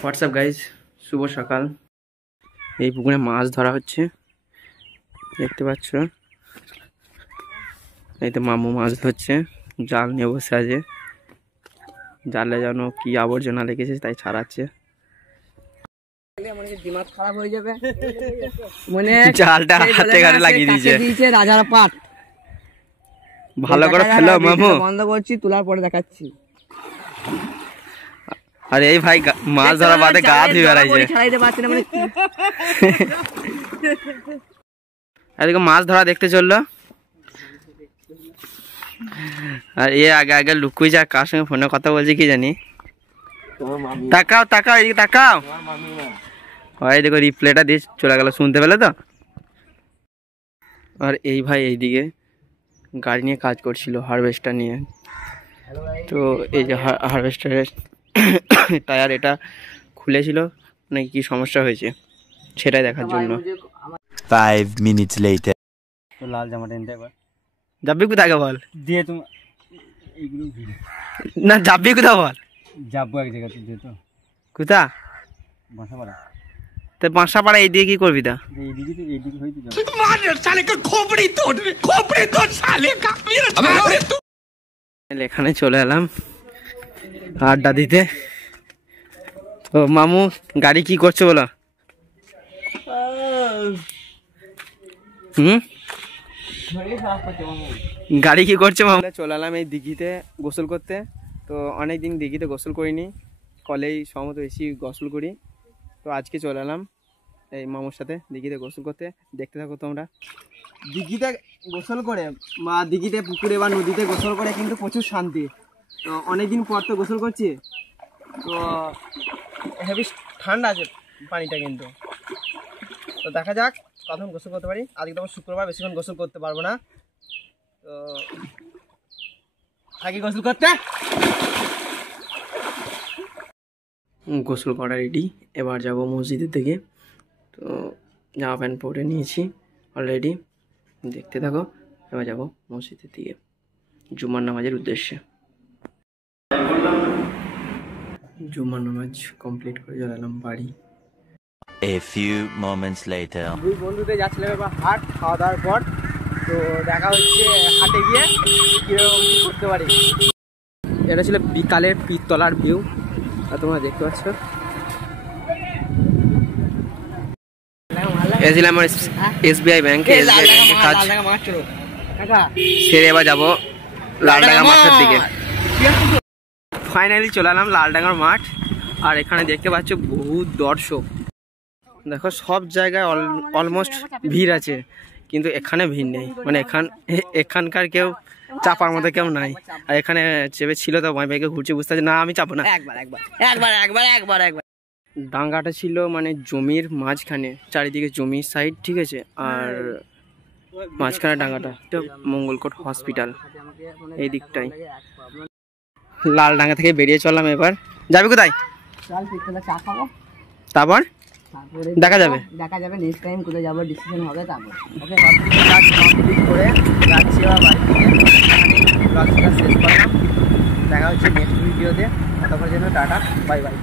WhatsApp guys, শুভ সকাল। এই পুকুরে মাছ ধরা হচ্ছে, দেখতে পাচ্ছ। এই তো মামু মাছ ধরছে, জাল নিয়ে বসে আছে। জালে যেন কি আবর্জনা লেগেছে তাই ছাড়াচ্ছে। জালটা হাতে ঘাটে লাগিয়ে দিয়েছে। রাজার পাট ভালো করে ফেলো মামু। বন্ধ করছি, তোলার পরে দেখাচ্ছি। আরে এই ভাই মাছ ধরা বাদে গা ধুয়ে বেড়াইছে। এদিকে মাছ ধরা দেখতে চললো, আর এ আগে আগে লুকুই যা কার সঙ্গে ফোনে কথা বলছে কি জানি। তাকাও তাকাও, এদিকে তাকাও। হয় দেখো রিপ্লেটা দিয়ে চলে গেল, শুনতে পেলে তো। আর এই ভাই এইদিকে গাড়ি নিয়ে কাজ করছিল, হারভেস্টার নিয়ে। তো এই যে হারভেস্টারের টায়ার এটা খুলেছিল, নাকি কি সমস্যা হয়েছে সেটাই দেখার জন্য। 5 minutes later. তো লাল জামাটা এনতে একবার যাবি কোথায় বল দিয়ে তুমি এইগুলো না, যাবি কোথা বল। যাবো এক জায়গাতে দিয়ে তো কোথা বাসাপাড়া। তো বাসাপাড়া এই দিয়ে কি করবি তা? এইদিকে তো এইদিকে হইতে যাবো। এখানে চলে এলাম আড্ডা দিতে। তো মামু গাড়ি কি করছো বলো? গাড়ি কি করছে মামু? চলে এলাম এই দিঘিতে গোসল করতে। তো অনেকদিন দিঘিতে গোসল করিনি, কলেই সমত বেশি গোসল করি। তো আজকে চলে এলাম এই মামুর সাথে দিঘিতে গোসল করতে। দেখতে থাকো তোমরা। দিঘিতে গোসল করে বা দিঘিতে পুকুরে বা নদীতে গোসল করে কিন্তু প্রচুর শান্তি। তো অনেকদিন পর তো গোসল করছি, তো হেভি ঠান্ডা আছে পানিটা কিন্তু। তো দেখা যাক কখন গোসল করতে পারি। আজকে তো শুক্রবার, বেশিক্ষণ গোসল করতে পারবো না। তো থাকি গোসল করতে। গোসল করা রেডি, এবার যাব মসজিদের দিকে। তো জামা প্যান্ট পরে নিয়েছি অলরেডি, দেখতে থাকো। এবার যাব মসজিদের দিকে জুমার নামাজের উদ্দেশ্যে। জুমার নামাজ কমপ্লিট করে চলে এলাম বাড়ি। A few moments later. দুই বন্ধুতে যাচ্ছিলাম এবার হাট, খাওয়া দাওয়ার পর। তো দেখা হচ্ছে হাটে গিয়ে কীরকম কী করতে পারি। এটা ছিল বিকালের পীরতলার ভিউ, আর তোমরা দেখতে পাচ্ছ। এসেছিলাম আমার SBI ব্যাংকে, কাজ সেরে এবার যাবো লালডাঙ্গা মাঠের দিকে। ফাইনালি চলে এলাম লালডাঙ্গার মাঠ। আর এখানে দেখতে পাচ্ছ বহু দর্শক। দেখো সব জায়গায় অলমোস্ট ভিড় আছে, কিন্তু এখানে ভিড় নেই। মানে এখানকার কেউ চাপার মতো কেউ নাই। আর এখানে চেপে ছিল তো ভাই ভাইকে ঘুরছে, বুঝতে পারছি না আমি চাপো না। একবার ডাঙ্গাটা ছিল মানে জমির মাঝখানে, চারিদিকে জমির সাইড, ঠিক আছে। আর মাঝখানে ডাঙ্গাটা মঙ্গলকোট হসপিটাল এই দিকটাই। লালডাঙ্গা থেকে বেরিয়ে চললাম। এবার যাবে কোথায়? তারপর দেখা যাবে নেক্সট টাইম কোথায় যাবো, ডিসিশন হবে তারপর। ওকে, কাজ কমপ্লিট করে যাচ্ছি এবার বাড়ি থেকে। ব্লগটা শেষ করলাম, দেখা হচ্ছে নেক্সট ভিডিওতে। ততক্ষণের জন্য টাটা, বাই বাই।